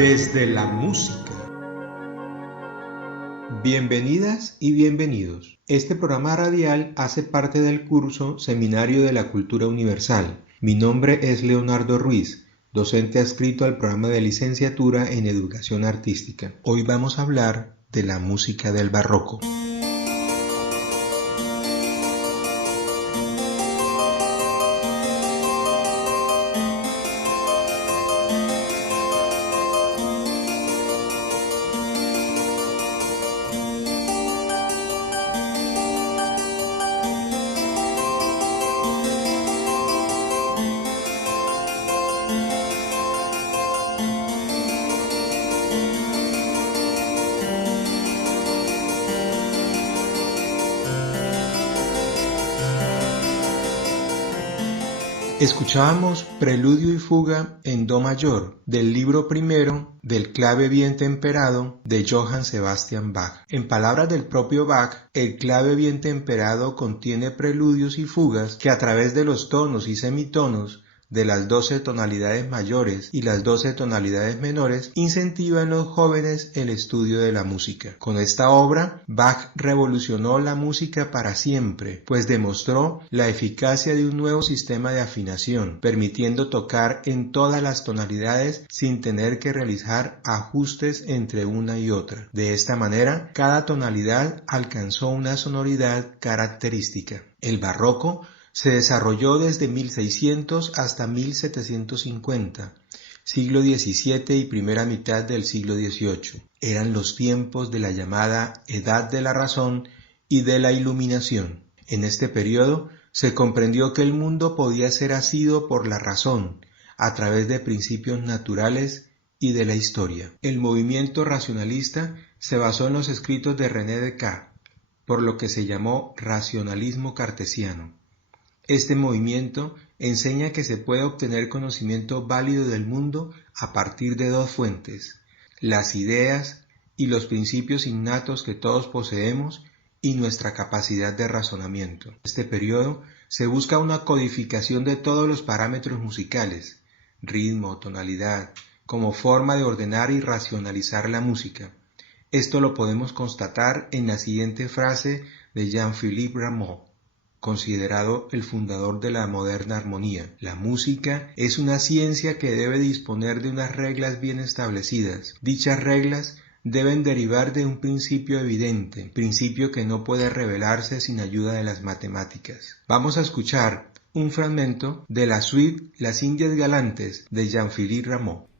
Desde la música. Bienvenidas y bienvenidos. Este programa radial hace parte del curso Seminario de la Cultura Universal. Mi nombre es Leonardo Ruiz, docente adscrito al programa de licenciatura en Educación Artística. Hoy vamos a hablar de la música del barroco. Escuchábamos Preludio y Fuga en Do mayor del libro primero del clave bien temperado de Johann Sebastian Bach. En palabras del propio Bach, el clave bien temperado contiene preludios y fugas que a través de los tonos y semitonos de las 12 tonalidades mayores y las 12 tonalidades menores, incentiva en los jóvenes el estudio de la música. Con esta obra, Bach revolucionó la música para siempre, pues demostró la eficacia de un nuevo sistema de afinación, permitiendo tocar en todas las tonalidades sin tener que realizar ajustes entre una y otra. De esta manera, cada tonalidad alcanzó una sonoridad característica. El barroco se desarrolló desde 1600 hasta 1750, siglo XVII y primera mitad del siglo XVIII. Eran los tiempos de la llamada Edad de la Razón y de la Iluminación. En este periodo se comprendió que el mundo podía ser asido por la razón, a través de principios naturales y de la historia. El movimiento racionalista se basó en los escritos de René Descartes, por lo que se llamó racionalismo cartesiano. Este movimiento enseña que se puede obtener conocimiento válido del mundo a partir de dos fuentes: las ideas y los principios innatos que todos poseemos y nuestra capacidad de razonamiento. En este periodo se busca una codificación de todos los parámetros musicales, ritmo, tonalidad, como forma de ordenar y racionalizar la música. Esto lo podemos constatar en la siguiente frase de Jean-Philippe Rameau, considerado el fundador de la moderna armonía: la música es una ciencia que debe disponer de unas reglas bien establecidas. Dichas reglas deben derivar de un principio evidente, principio que no puede revelarse sin ayuda de las matemáticas. Vamos a escuchar un fragmento de la suite Las Indias Galantes de Jean-Philippe Rameau.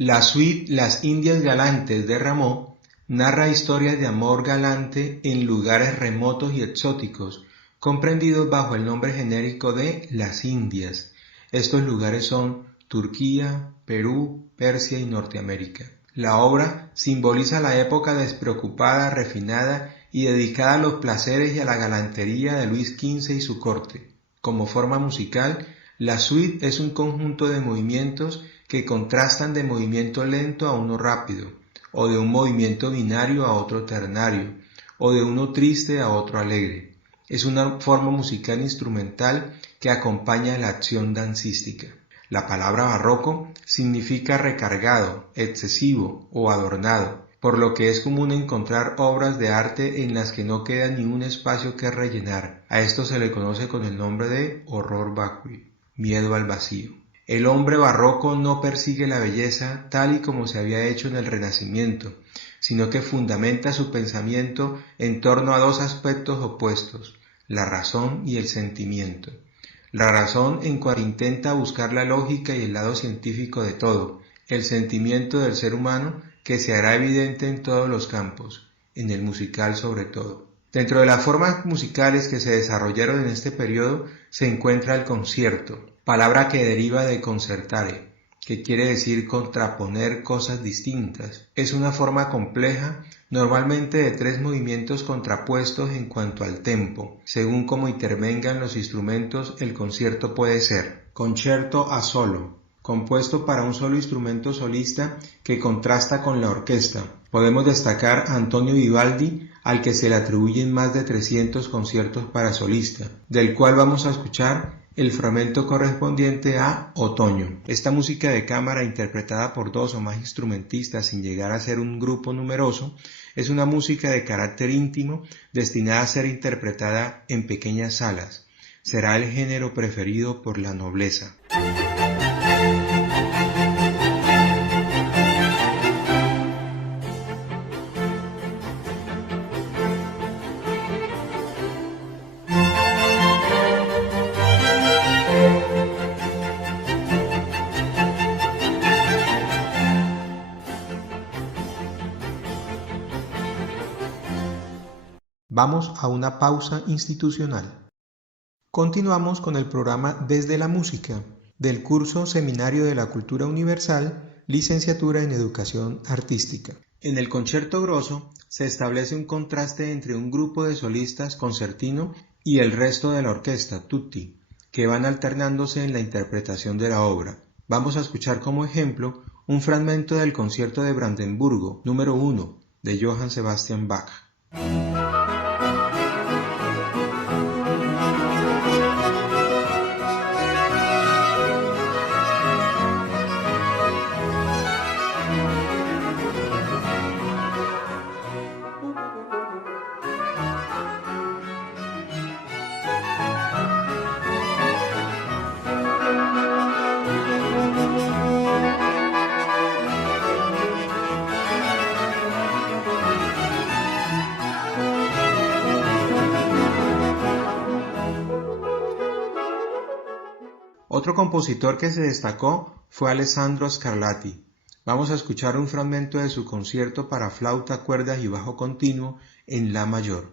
La suite Las Indias Galantes de Rameau narra historias de amor galante en lugares remotos y exóticos, comprendidos bajo el nombre genérico de Las Indias. Estos lugares son Turquía, Perú, Persia y Norteamérica. La obra simboliza la época despreocupada, refinada y dedicada a los placeres y a la galantería de Luis XV y su corte. Como forma musical, la suite es un conjunto de movimientos que contrastan de movimiento lento a uno rápido, o de un movimiento binario a otro ternario, o de uno triste a otro alegre. Es una forma musical instrumental que acompaña la acción dancística. La palabra barroco significa recargado, excesivo o adornado, por lo que es común encontrar obras de arte en las que no queda ni un espacio que rellenar. A esto se le conoce con el nombre de horror vacui, miedo al vacío. El hombre barroco no persigue la belleza tal y como se había hecho en el Renacimiento, sino que fundamenta su pensamiento en torno a dos aspectos opuestos: la razón y el sentimiento. La razón en cuanto intenta buscar la lógica y el lado científico de todo, el sentimiento del ser humano que se hará evidente en todos los campos, en el musical sobre todo. Dentro de las formas musicales que se desarrollaron en este periodo se encuentra el concierto, palabra que deriva de concertare, que quiere decir contraponer cosas distintas. Es una forma compleja, normalmente de 3 movimientos contrapuestos en cuanto al tempo. Según cómo intervengan los instrumentos, el concierto puede ser concerto a solo, compuesto para un solo instrumento solista que contrasta con la orquesta. Podemos destacar a Antonio Vivaldi, al que se le atribuyen más de 300 conciertos para solista, del cual vamos a escuchar el fragmento correspondiente a Otoño. Esta música de cámara, interpretada por 2 o más instrumentistas sin llegar a ser un grupo numeroso, es una música de carácter íntimo destinada a ser interpretada en pequeñas salas. Será el género preferido por la nobleza. Vamos a una pausa institucional. Continuamos con el programa Desde la Música, del curso Seminario de la Cultura Universal, Licenciatura en Educación Artística. En el concierto grosso se establece un contraste entre un grupo de solistas concertino y el resto de la orquesta, tutti, que van alternándose en la interpretación de la obra. Vamos a escuchar como ejemplo un fragmento del concierto de Brandenburgo, número 1, de Johann Sebastian Bach. Otro compositor que se destacó fue Alessandro Scarlatti. Vamos a escuchar un fragmento de su concierto para flauta, cuerdas y bajo continuo en la mayor.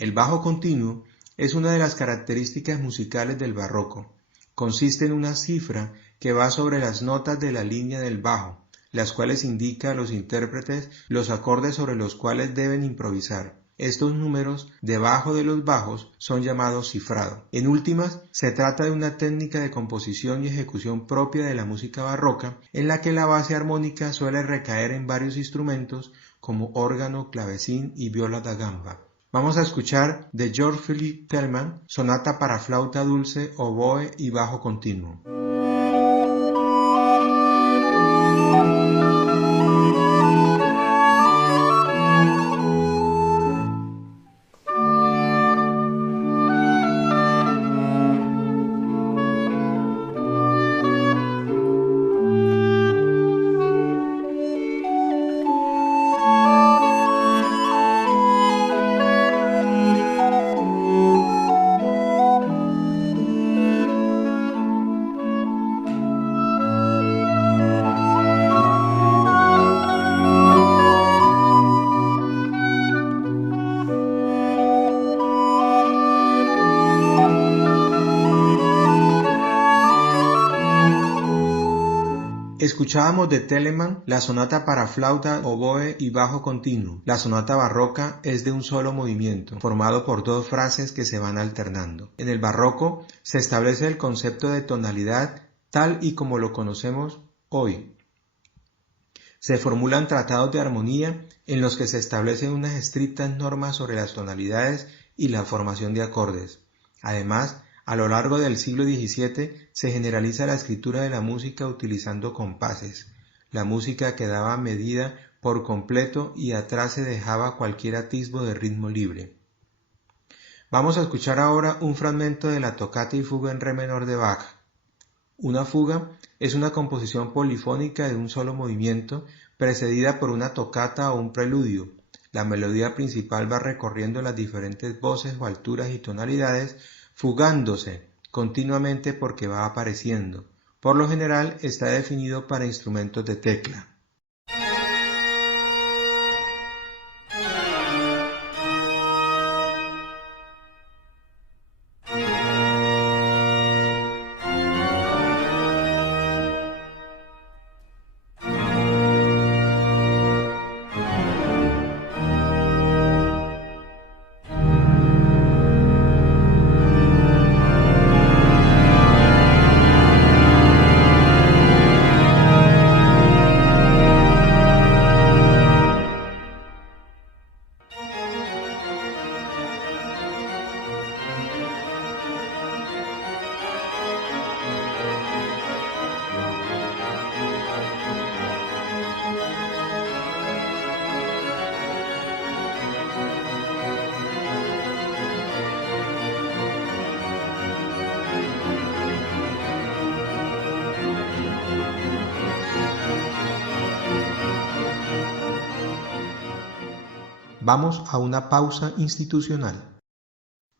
El bajo continuo es una de las características musicales del barroco. Consiste en una cifra que va sobre las notas de la línea del bajo, las cuales indican a los intérpretes los acordes sobre los cuales deben improvisar. Estos números debajo de los bajos son llamados cifrado. En últimas, se trata de una técnica de composición y ejecución propia de la música barroca, en la que la base armónica suele recaer en varios instrumentos como órgano, clavecín y viola da gamba. Vamos a escuchar de Georg Philipp Telemann, sonata para flauta dulce, oboe y bajo continuo. Escuchábamos de Telemann la sonata para flauta, oboe y bajo continuo. La sonata barroca es de un solo movimiento, formado por 2 frases que se van alternando. En el barroco se establece el concepto de tonalidad tal y como lo conocemos hoy. Se formulan tratados de armonía en los que se establecen unas estrictas normas sobre las tonalidades y la formación de acordes. Además, a lo largo del siglo XVII se generaliza la escritura de la música utilizando compases. La música quedaba medida por completo y atrás se dejaba cualquier atisbo de ritmo libre. Vamos a escuchar ahora un fragmento de la tocata y fuga en re menor de Bach. Una fuga es una composición polifónica de un solo movimiento precedida por una tocata o un preludio. La melodía principal va recorriendo las diferentes voces o alturas y tonalidades, fugándose continuamente porque va apareciendo. Por lo general está definido para instrumentos de tecla. Vamos a una pausa institucional.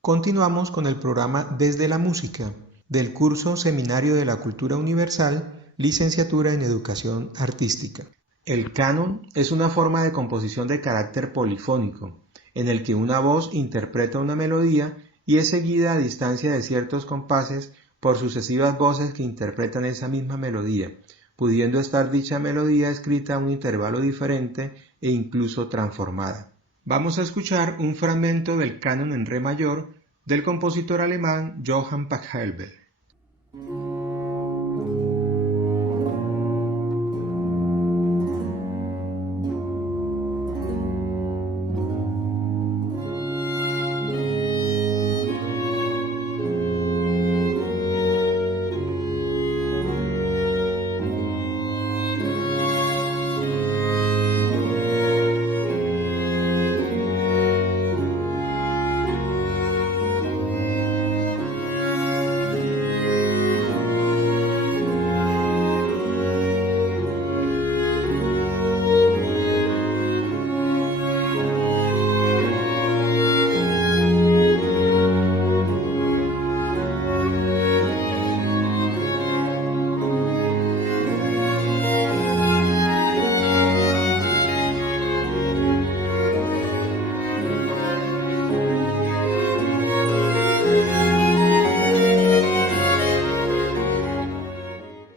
Continuamos con el programa Desde la Música, del curso Seminario de la Cultura Universal, Licenciatura en Educación Artística. El canon es una forma de composición de carácter polifónico, en el que una voz interpreta una melodía y es seguida a distancia de ciertos compases por sucesivas voces que interpretan esa misma melodía, pudiendo estar dicha melodía escrita a un intervalo diferente e incluso transformada. Vamos a escuchar un fragmento del canon en re mayor del compositor alemán Johann Pachelbel.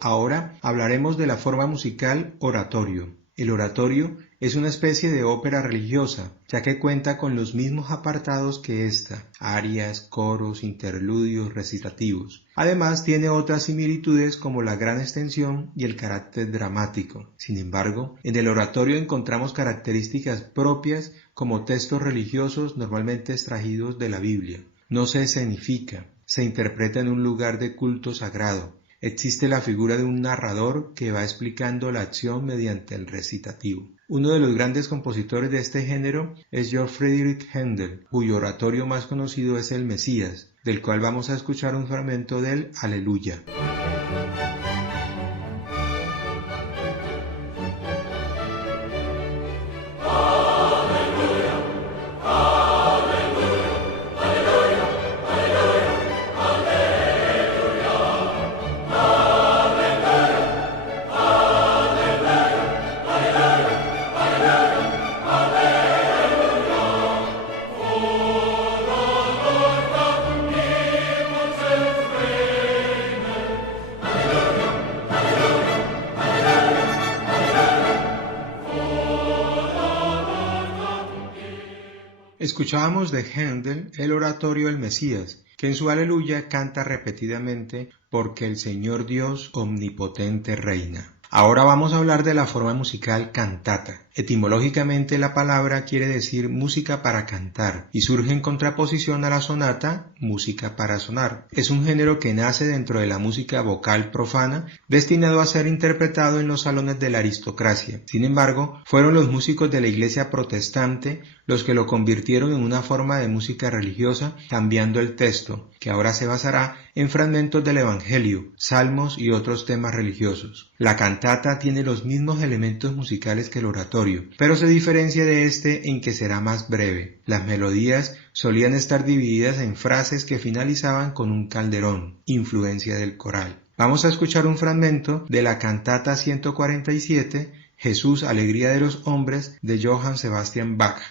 Ahora hablaremos de la forma musical oratorio. El oratorio es una especie de ópera religiosa, ya que cuenta con los mismos apartados que ésta, arias, coros, interludios, recitativos. Además tiene otras similitudes como la gran extensión y el carácter dramático. Sin embargo, en el oratorio encontramos características propias como textos religiosos normalmente extraídos de la Biblia. No se escenifica, se interpreta en un lugar de culto sagrado. Existe la figura de un narrador que va explicando la acción mediante el recitativo. Uno de los grandes compositores de este género es Georg Friedrich Händel, cuyo oratorio más conocido es el Mesías, del cual vamos a escuchar un fragmento del Aleluya. Escuchábamos de Händel el oratorio El Mesías, que en su Aleluya canta repetidamente porque el Señor Dios omnipotente reina. Ahora vamos a hablar de la forma musical cantata. Etimológicamente la palabra quiere decir música para cantar y surge en contraposición a la sonata, música para sonar. Es un género que nace dentro de la música vocal profana, destinado a ser interpretado en los salones de la aristocracia. Sin embargo, fueron los músicos de la iglesia protestante los que lo convirtieron en una forma de música religiosa, cambiando el texto, que ahora se basará en fragmentos del Evangelio, salmos y otros temas religiosos. La cantata tiene los mismos elementos musicales que el oratorio, pero se diferencia de este en que será más breve. Las melodías solían estar divididas en frases que finalizaban con un calderón, influencia del coral. Vamos a escuchar un fragmento de la cantata 147, Jesús, alegría de los hombres, de Johann Sebastian Bach.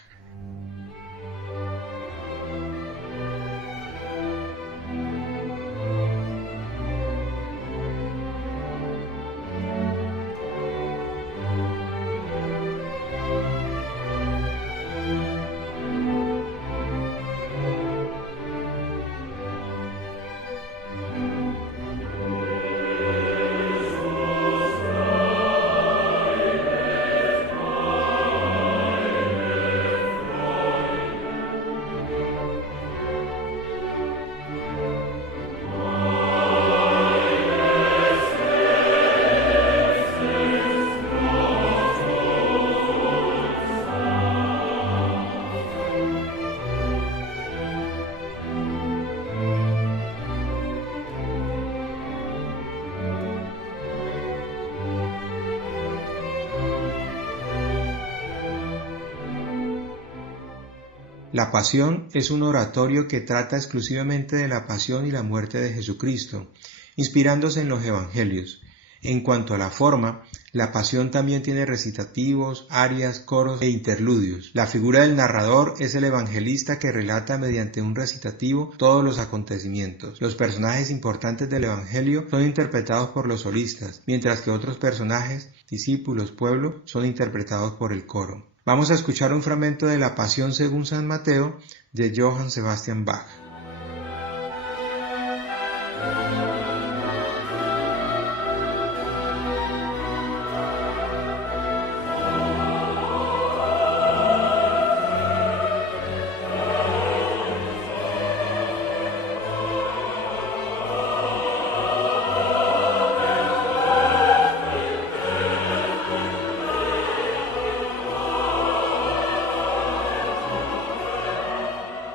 La Pasión es un oratorio que trata exclusivamente de la pasión y la muerte de Jesucristo, inspirándose en los evangelios. En cuanto a la forma, la Pasión también tiene recitativos, arias, coros e interludios. La figura del narrador es el evangelista que relata mediante un recitativo todos los acontecimientos. Los personajes importantes del evangelio son interpretados por los solistas, mientras que otros personajes, discípulos, pueblo, son interpretados por el coro. Vamos a escuchar un fragmento de la Pasión según San Mateo de Johann Sebastian Bach.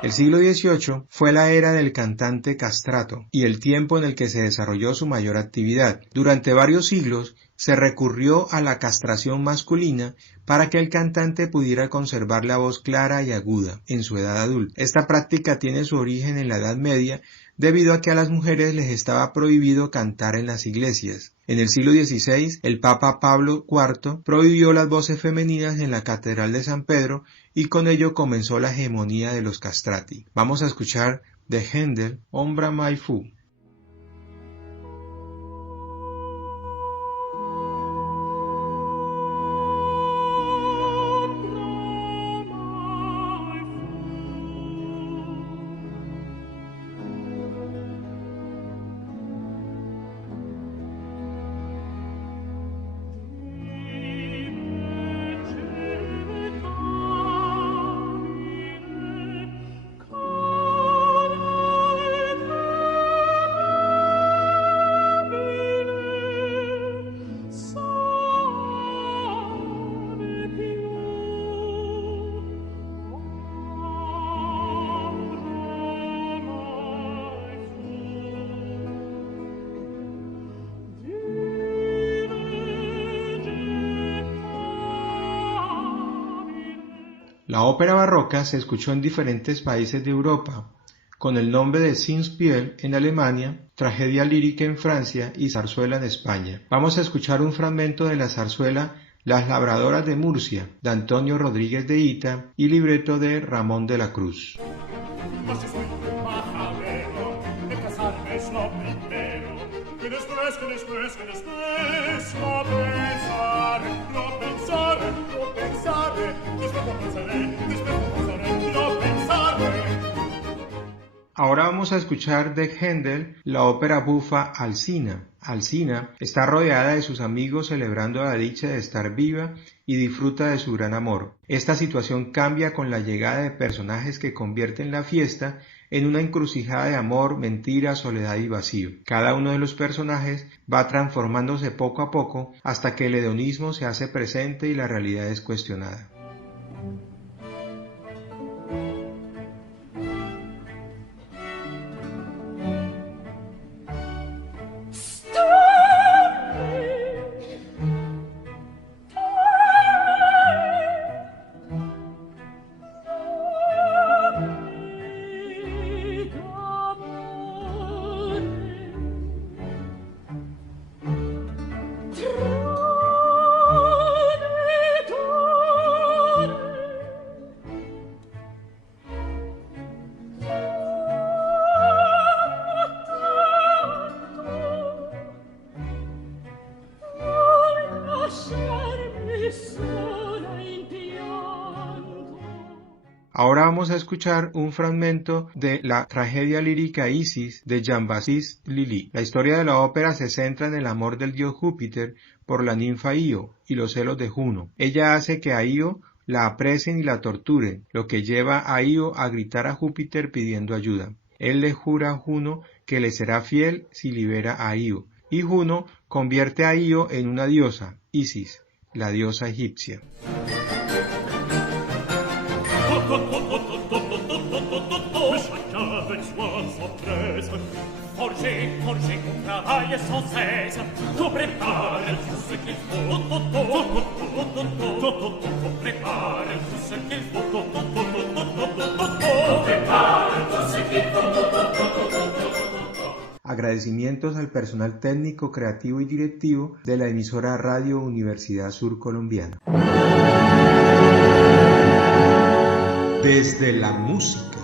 El siglo XVIII fue la era del cantante castrato y el tiempo en el que se desarrolló su mayor actividad. Durante varios siglos se recurrió a la castración masculina para que el cantante pudiera conservar la voz clara y aguda en su edad adulta. Esta práctica tiene su origen en la Edad Media debido a que a las mujeres les estaba prohibido cantar en las iglesias. En el siglo XVI, el Papa Pablo IV prohibió las voces femeninas en la Catedral de San Pedro y con ello comenzó la hegemonía de los castrati. Vamos a escuchar de Händel, Ombra mai fu. La ópera barroca se escuchó en diferentes países de Europa, con el nombre de Singspiel en Alemania, tragedia lírica en Francia y zarzuela en España. Vamos a escuchar un fragmento de la zarzuela Las labradoras de Murcia, de Antonio Rodríguez de Hita, y libreto de Ramón de la Cruz. Ahora vamos a escuchar de Händel la ópera bufa Alcina. Alcina está rodeada de sus amigos celebrando la dicha de estar viva y disfruta de su gran amor. Esta situación cambia con la llegada de personajes que convierten la fiesta en una encrucijada de amor, mentira, soledad y vacío. Cada uno de los personajes va transformándose poco a poco hasta que el hedonismo se hace presente y la realidad es cuestionada. Ahora vamos a escuchar un fragmento de la tragedia lírica Isis de Jean-Baptiste Lully. La historia de la ópera se centra en el amor del dios Júpiter por la ninfa Io y los celos de Juno. Ella hace que a Io la apresen y la torturen, lo que lleva a Io a gritar a Júpiter pidiendo ayuda. Él le jura a Juno que le será fiel si libera a Io, y Juno convierte a Io en una diosa, Isis, la diosa egipcia. Chacun avec soin sans presse, forger, qu'on travaille sans cesse, tout prépare tout ce qu'il faut, prépare tout ce qu'il faut, prépare tout ce qu'il faut. Agradecimientos al personal técnico, creativo y directivo de la emisora Radio Universidad Sur Colombiana. Desde la música